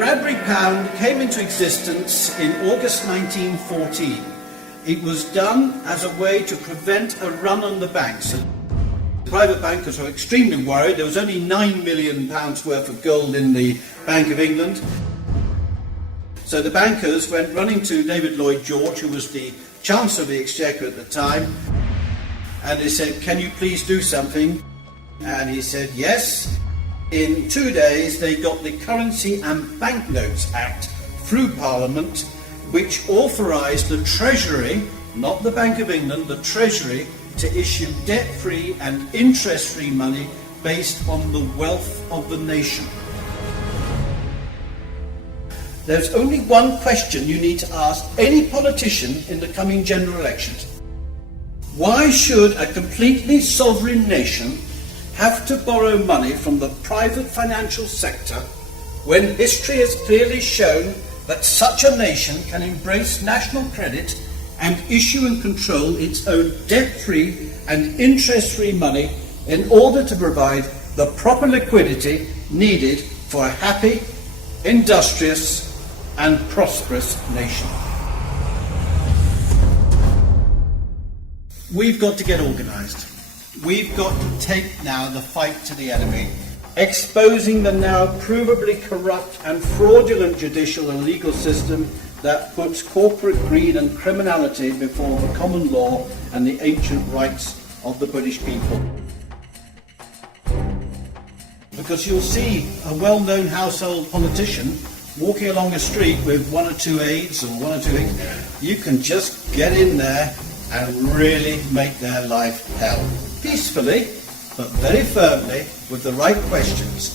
Bradbury Pound came into existence in August 1914. It was done as a way to prevent a run on the banks. The private bankers were extremely worried. There was only £9 million worth of gold in the Bank of England. So the bankers went running to David Lloyd George, who was the Chancellor of the Exchequer at the time, and they said, "Can you please do something?" And he said, "Yes." In 2 days, they got the Currency and Banknotes Act through Parliament, which authorised the Treasury, not the Bank of England, the Treasury, to issue debt-free and interest-free money based on the wealth of the nation. There's only one question you need to ask any politician in the coming general elections. Why should a completely sovereign nation have to borrow money from the private financial sector when history has clearly shown that such a nation can embrace national credit and issue and control its own debt-free and interest-free money in order to provide the proper liquidity needed for a happy, industrious and prosperous nation? We've got to get organised. We've got to take now the fight to the enemy, exposing the now provably corrupt and fraudulent judicial and legal system that puts corporate greed and criminality before the common law and the ancient rights of the British people. Because you'll see a well-known household politician walking along a street with one or two aides or one or two things. You can just get in there and really make their life hell. Peacefully, but very firmly, with the right questions.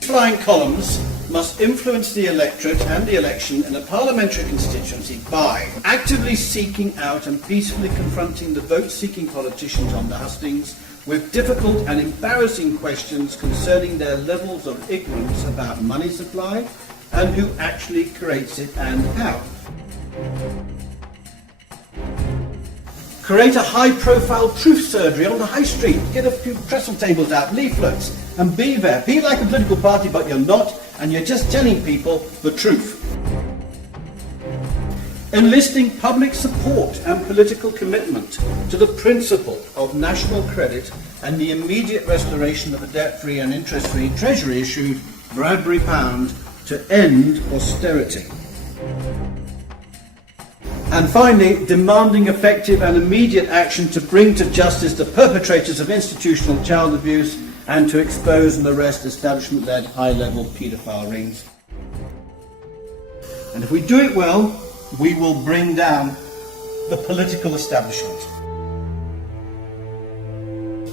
Flying columns must influence the electorate and the election in a parliamentary constituency by actively seeking out and peacefully confronting the vote-seeking politicians on the hustings with difficult and embarrassing questions concerning their levels of ignorance about money supply and who actually creates it and how. Create a high-profile truth surgery on the high street. Get a few trestle tables out, leaflets, and be there. Be like a political party, but you're not, and you're just telling people the truth. Enlisting public support and political commitment to the principle of national credit and the immediate restoration of a debt-free and interest-free Treasury-issued Bradbury Pound to end austerity. And finally, demanding effective and immediate action to bring to justice the perpetrators of institutional child abuse and to expose and arrest establishment-led high-level paedophile rings. And if we do it well, we will bring down the political establishment.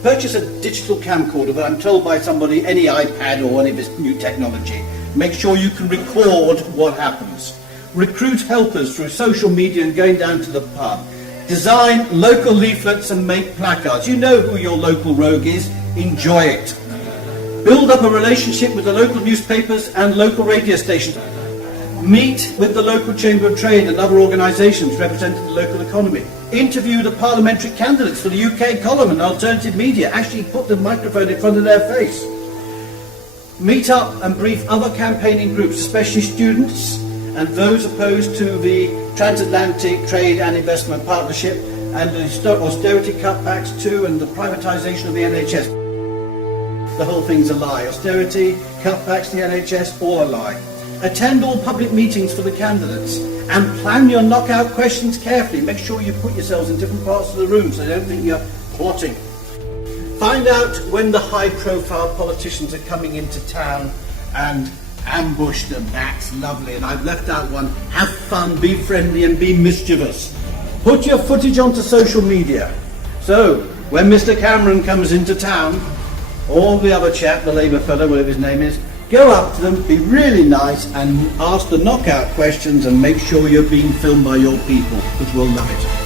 Purchase a digital camcorder that I'm told by somebody, any iPad or any of this new technology. Make sure you can record what happens. Recruit helpers through social media and going down to the pub. Design local leaflets and make placards. You know who your local rogue is. Enjoy it. Build up a relationship with the local newspapers and local radio stations. Meet with the local Chamber of Trade and other organisations representing the local economy. Interview the parliamentary candidates for the UK column and alternative media. Actually put the microphone in front of their face. Meet up and brief other campaigning groups, especially students and those opposed to the Transatlantic Trade and Investment Partnership and the austerity cutbacks too and the privatisation of the NHS. The whole thing's a lie. Austerity, cutbacks, the NHS, all a lie. Attend all public meetings for the candidates and plan your knockout questions carefully. Make sure you put yourselves in different parts of the room so they don't think you're plotting. Find out when the high-profile politicians are coming into town and ambush them. That's lovely. And I've left out one. Have fun, be friendly and be mischievous. Put your footage onto social media. So, when Mr. Cameron comes into town, or the other chap, the Labour fellow, whatever his name is, go up to them, be really nice and ask the knockout questions and make sure you're being filmed by your people, because we'll love it.